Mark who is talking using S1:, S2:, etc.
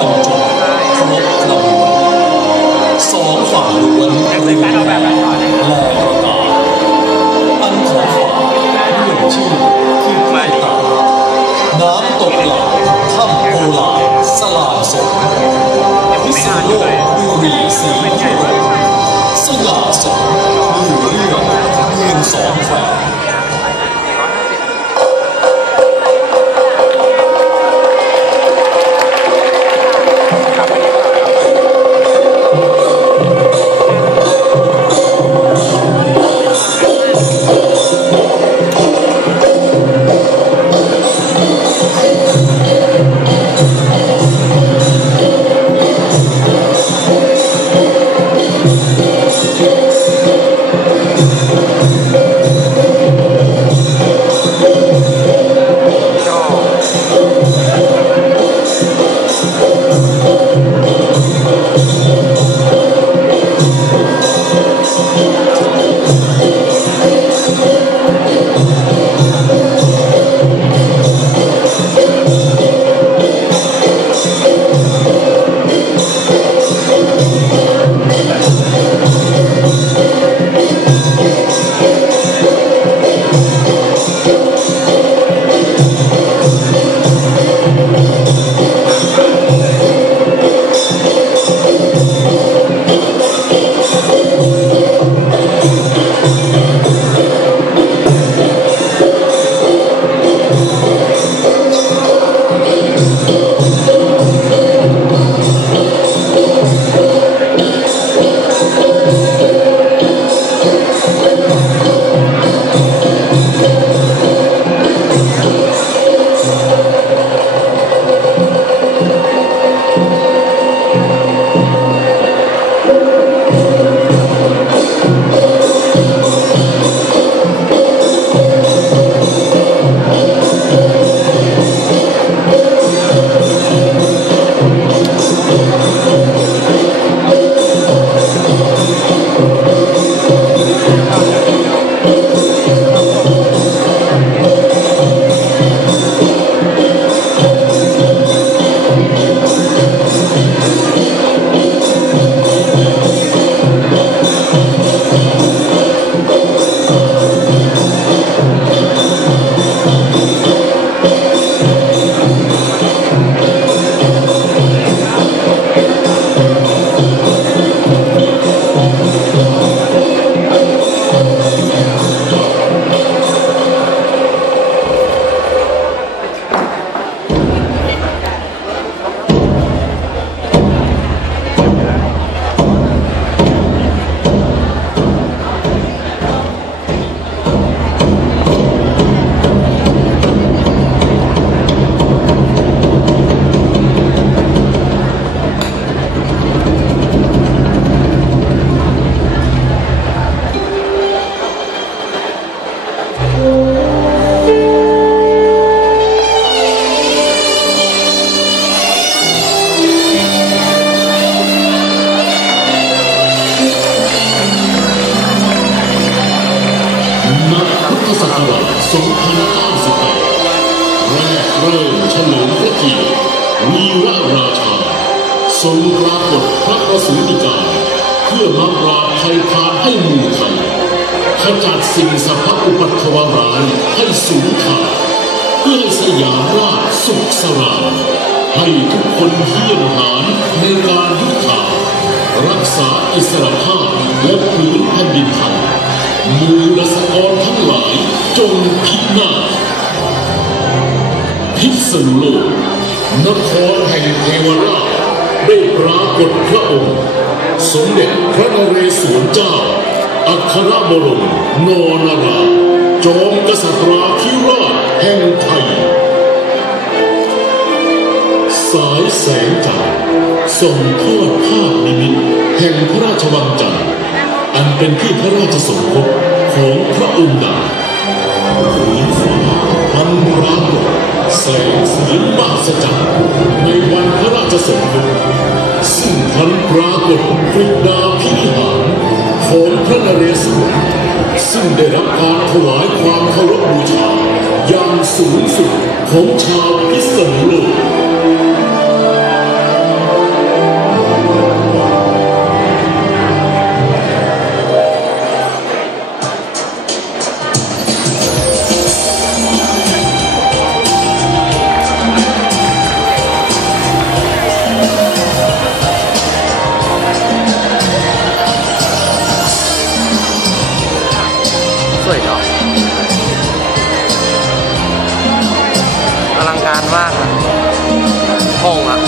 S1: บรรจบครบกระ นั
S2: ทรงปรากฏพระประสูติการเพื่อมาปราบภัยพานให้หมู่ไทยขจัดสิ่งสัพพอุปัตวาร้ายให้สูญขาดเพื่อให้สยามราชสุขสรานให้ทุกคนเฮียนหานในการยุทธารักษาอิสรภาพและพื้นแผ่นดินไทยมูลสกรทั้งหลายจงพินาศพิษณุโลกนครแห่งเทวราช ได้ปรากฏพระองค์ สมเด็จพระนเรศวรเจ้า อัครบรมนนาราจอมกษัตราธิราชแห่งไทย สายแสงจันทร์ส่งทอดภาพนิมิตแห่งพระราชวังจันทร์อันเป็นที่พระราชสมภพของพระองค์ดาผืนฟ้าพันปรากฏ แสงสีมหัศจรรย์ในวันพระราชสมภพซึ่งทันปรากฏกฤษดาพินิหารของพระนเรศวรซึ่งได้รับการถวายความเคารพบูชาอย่างสูงสุดของชาวพิษณุโลกา
S3: นมากอะห้องอะ